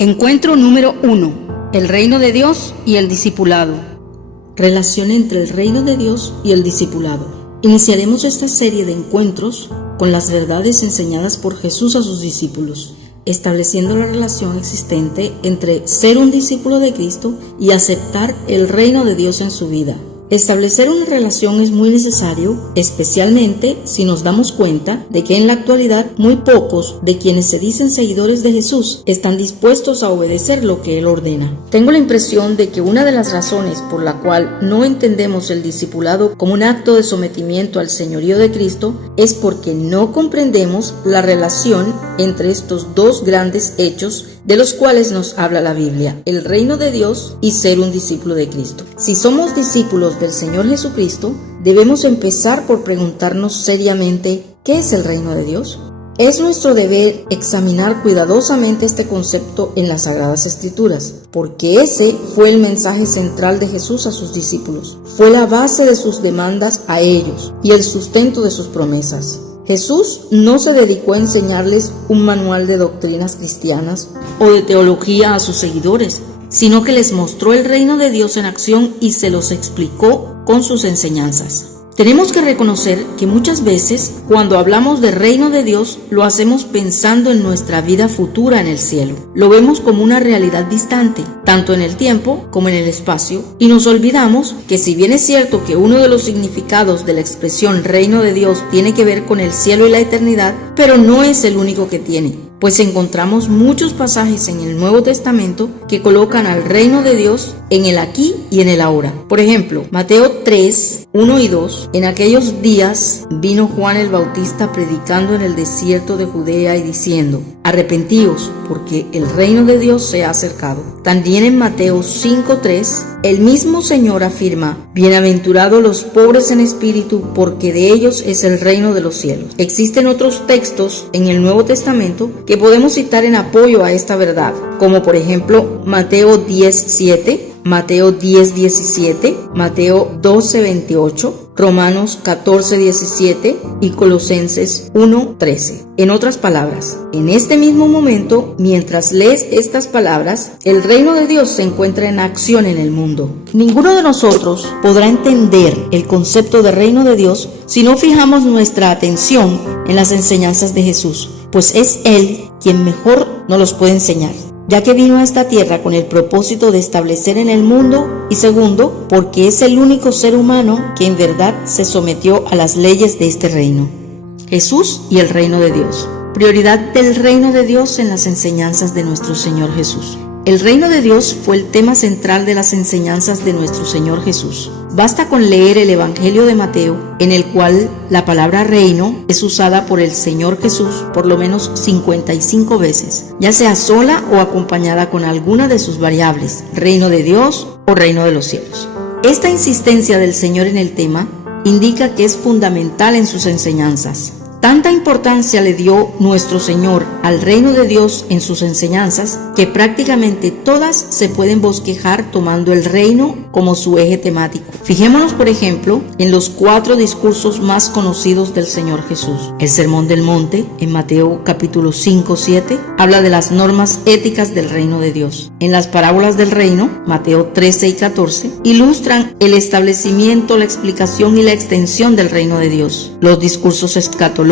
Encuentro número 1. El reino de Dios y el discipulado. Relación entre el reino de Dios y el discipulado. Iniciaremos esta serie de encuentros con las verdades enseñadas por Jesús a sus discípulos, estableciendo la relación existente entre ser un discípulo de Cristo y aceptar el reino de Dios en su vida. Establecer una relación es muy necesario, especialmente si nos damos cuenta de que en la actualidad muy pocos de quienes se dicen seguidores de Jesús están dispuestos a obedecer lo que Él ordena. Tengo la impresión de que una de las razones por la cual no entendemos el discipulado como un acto de sometimiento al señorío de Cristo es porque no comprendemos la relación entre estos dos grandes hechos de los cuales nos habla la Biblia, el reino de Dios y ser un discípulo de Cristo. Si somos discípulos del Señor Jesucristo, debemos empezar por preguntarnos seriamente, ¿qué es el reino de Dios? Es nuestro deber examinar cuidadosamente este concepto en las Sagradas Escrituras, porque ese fue el mensaje central de Jesús a sus discípulos. Fue la base de sus demandas a ellos y el sustento de sus promesas. Jesús no se dedicó a enseñarles un manual de doctrinas cristianas o de teología a sus seguidores, sino que les mostró el reino de Dios en acción y se los explicó con sus enseñanzas. Tenemos que reconocer que muchas veces, cuando hablamos de reino de Dios, lo hacemos pensando en nuestra vida futura en el cielo. Lo vemos como una realidad distante, tanto en el tiempo como en el espacio, y nos olvidamos que si bien es cierto que uno de los significados de la expresión reino de Dios tiene que ver con el cielo y la eternidad, pero no es el único que tiene. Pues encontramos muchos pasajes en el Nuevo Testamento que colocan al reino de Dios en el aquí y en el ahora. Por ejemplo, Mateo 3, 1 y 2, en aquellos días vino Juan el Bautista predicando en el desierto de Judea y diciendo, arrepentíos, porque el reino de Dios se ha acercado. También en Mateo 5:3, el mismo Señor afirma, bienaventurados los pobres en espíritu, porque de ellos es el reino de los cielos. Existen otros textos en el Nuevo Testamento que podemos citar en apoyo a esta verdad, como por ejemplo Mateo 10:7, Mateo 10:17, Mateo 12:28, Romanos 14:17 y Colosenses 1:13. En otras palabras, en este mismo momento, mientras lees estas palabras, el reino de Dios se encuentra en acción en el mundo. Ninguno de nosotros podrá entender el concepto de reino de Dios si no fijamos nuestra atención en las enseñanzas de Jesús, pues es Él quien mejor nos los puede enseñar, ya que vino a esta tierra con el propósito de establecer en el mundo, y segundo, porque es el único ser humano que en verdad se sometió a las leyes de este reino. Jesús y el reino de Dios. Prioridad del reino de Dios en las enseñanzas de nuestro Señor Jesús. El reino de Dios fue el tema central de las enseñanzas de nuestro Señor Jesús. Basta con leer el Evangelio de Mateo, en el cual la palabra reino es usada por el Señor Jesús por lo menos 55 veces, ya sea sola o acompañada con alguna de sus variables, reino de Dios o reino de los cielos. Esta insistencia del Señor en el tema indica que es fundamental en sus enseñanzas. Tanta importancia le dio nuestro Señor al reino de Dios en sus enseñanzas que prácticamente todas se pueden bosquejar tomando el reino como su eje temático. Fijémonos, por ejemplo, en los 4 discursos más conocidos del Señor Jesús. El Sermón del Monte, en Mateo capítulo 5-7, habla de las normas éticas del reino de Dios. En las parábolas del reino, Mateo 13 y 14, ilustran el establecimiento, la explicación y la extensión del reino de Dios. Los discursos escatológicos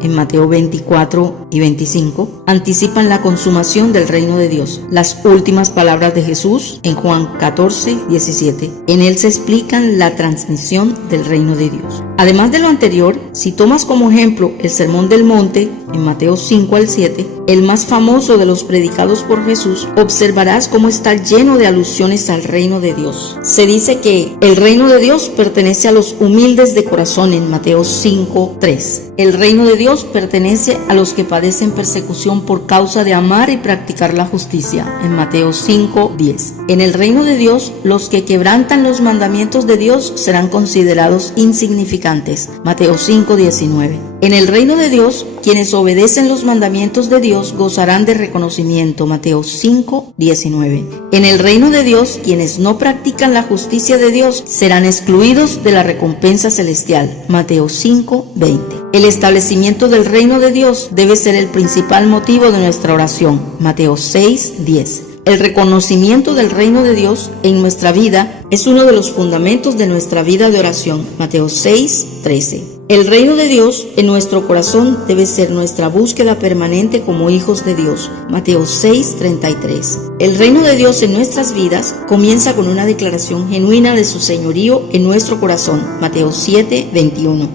en Mateo 24 y 25 anticipan la consumación del reino de Dios. Las últimas palabras de Jesús en Juan 14:17. En él se explican la transmisión del reino de Dios. Además de lo anterior, si tomas como ejemplo el Sermón del Monte en Mateo 5 al 7, el más famoso de los predicados por Jesús, observarás cómo está lleno de alusiones al reino de Dios. Se dice que el reino de Dios pertenece a los humildes de corazón en Mateo 5:3. El reino de Dios pertenece a los que padecen persecución por causa de amar y practicar la justicia, en Mateo 5:10. En el reino de Dios, los que quebrantan los mandamientos de Dios serán considerados insignificantes. instantes. Mateo 5:19. En el reino de Dios, quienes obedecen los mandamientos de Dios gozarán de reconocimiento. Mateo 5:19. En el reino de Dios, quienes no practican la justicia de Dios serán excluidos de la recompensa celestial. Mateo 5:20. El establecimiento del reino de Dios debe ser el principal motivo de nuestra oración. Mateo 6:10. El reconocimiento del reino de Dios en nuestra vida es uno de los fundamentos de nuestra vida de oración. Mateo 6:13. El reino de Dios en nuestro corazón debe ser nuestra búsqueda permanente como hijos de Dios. Mateo 6:33. El reino de Dios en nuestras vidas comienza con una declaración genuina de su señorío en nuestro corazón. Mateo 7:21.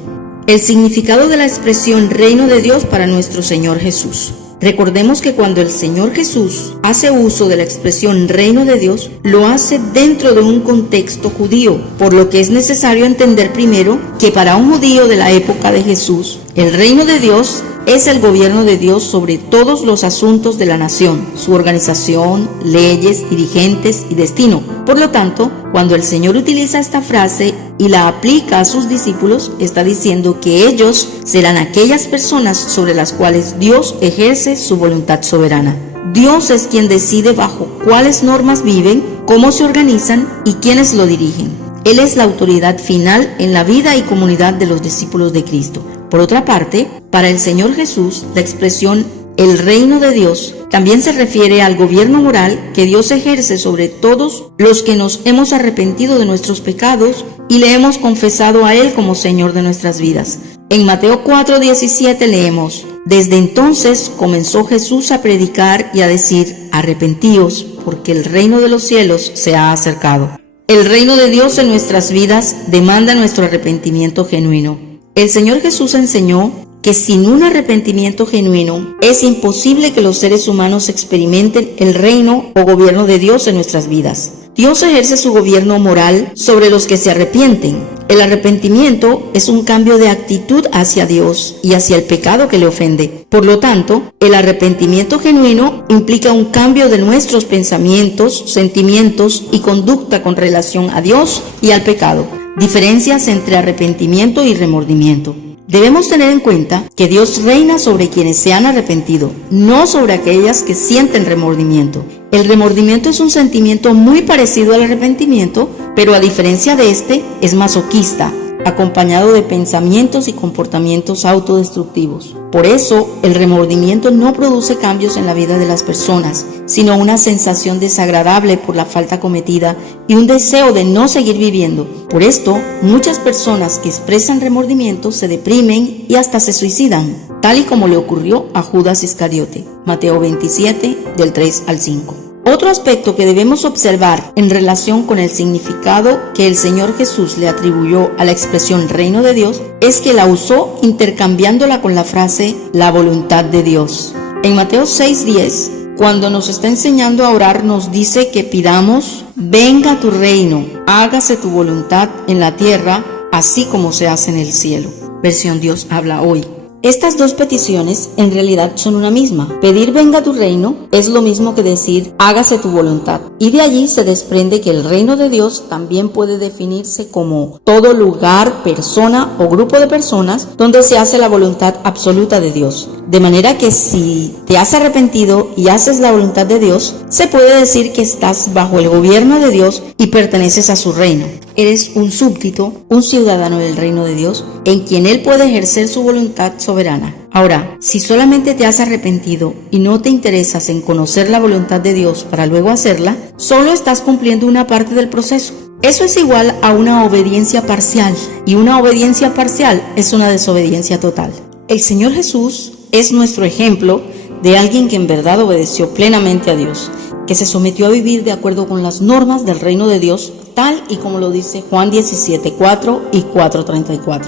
El significado de la expresión reino de Dios para nuestro Señor Jesús. Recordemos que cuando el Señor Jesús hace uso de la expresión reino de Dios, lo hace dentro de un contexto judío, por lo que es necesario entender primero que para un judío de la época de Jesús, el reino de Dios es el gobierno de Dios sobre todos los asuntos de la nación, su organización, leyes, dirigentes y destino. Por lo tanto, cuando el Señor utiliza esta frase y la aplica a sus discípulos, está diciendo que ellos serán aquellas personas sobre las cuales Dios ejerce su voluntad soberana. Dios es quien decide bajo cuáles normas viven, cómo se organizan y quiénes lo dirigen. Él es la autoridad final en la vida y comunidad de los discípulos de Cristo. Por otra parte, para el Señor Jesús, la expresión el reino de Dios también se refiere al gobierno moral que Dios ejerce sobre todos los que nos hemos arrepentido de nuestros pecados y le hemos confesado a Él como Señor de nuestras vidas. En Mateo 4:17 leemos: Desde entonces comenzó Jesús a predicar y a decir: arrepentíos, porque el reino de los cielos se ha acercado. El reino de Dios en nuestras vidas demanda nuestro arrepentimiento genuino. El Señor Jesús enseñó que sin un arrepentimiento genuino es imposible que los seres humanos experimenten el reino o gobierno de Dios en nuestras vidas. Dios ejerce su gobierno moral sobre los que se arrepienten. El arrepentimiento es un cambio de actitud hacia Dios y hacia el pecado que le ofende. Por lo tanto, el arrepentimiento genuino implica un cambio de nuestros pensamientos, sentimientos y conducta con relación a Dios y al pecado. Diferencias entre arrepentimiento y remordimiento. Debemos tener en cuenta que Dios reina sobre quienes se han arrepentido, no sobre aquellas que sienten remordimiento. El remordimiento es un sentimiento muy parecido al arrepentimiento, pero a diferencia de este, es masoquista, acompañado de pensamientos y comportamientos autodestructivos. Por eso, el remordimiento no produce cambios en la vida de las personas, sino una sensación desagradable por la falta cometida y un deseo de no seguir viviendo. Por esto, muchas personas que expresan remordimiento se deprimen y hasta se suicidan, tal y como le ocurrió a Judas Iscariote. Mateo 27, del 3 al 5. Otro aspecto que debemos observar en relación con el significado que el Señor Jesús le atribuyó a la expresión reino de Dios es que la usó intercambiándola con la frase la voluntad de Dios. En Mateo 6:10, cuando nos está enseñando a orar, nos dice que pidamos: venga tu reino, hágase tu voluntad en la tierra, así como se hace en el cielo. Versión Dios habla hoy. Estas dos peticiones en realidad son una misma. Pedir venga tu reino es lo mismo que decir hágase tu voluntad. Y de allí se desprende que el reino de Dios también puede definirse como todo lugar, persona o grupo de personas donde se hace la voluntad absoluta de Dios. De manera que si te has arrepentido y haces la voluntad de Dios, se puede decir que estás bajo el gobierno de Dios y perteneces a su reino. Eres un súbdito, un ciudadano del reino de Dios, en quien Él puede ejercer su voluntad soberana. Ahora, si solamente te has arrepentido y no te interesas en conocer la voluntad de Dios para luego hacerla, solo estás cumpliendo una parte del proceso. Eso es igual a una obediencia parcial, y una obediencia parcial es una desobediencia total. El Señor Jesús es nuestro ejemplo de alguien que en verdad obedeció plenamente a Dios, que se sometió a vivir de acuerdo con las normas del reino de Dios, tal y como lo dice Juan 17:4 y 4:34.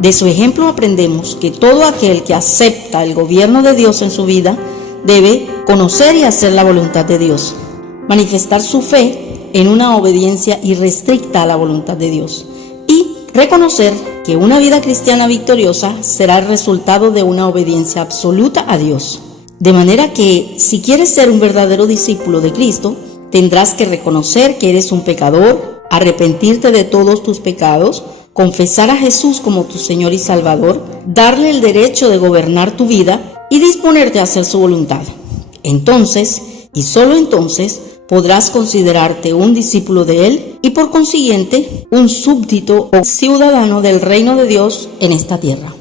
De su ejemplo aprendemos que todo aquel que acepta el gobierno de Dios en su vida debe conocer y hacer la voluntad de Dios, manifestar su fe en una obediencia irrestricta a la voluntad de Dios y reconocer que una vida cristiana victoriosa será el resultado de una obediencia absoluta a Dios. De manera que, si quieres ser un verdadero discípulo de Cristo, tendrás que reconocer que eres un pecador, arrepentirte de todos tus pecados, confesar a Jesús como tu Señor y Salvador, darle el derecho de gobernar tu vida y disponerte a hacer su voluntad. Entonces, y solo entonces, podrás considerarte un discípulo de Él y por consiguiente un súbdito o ciudadano del reino de Dios en esta tierra.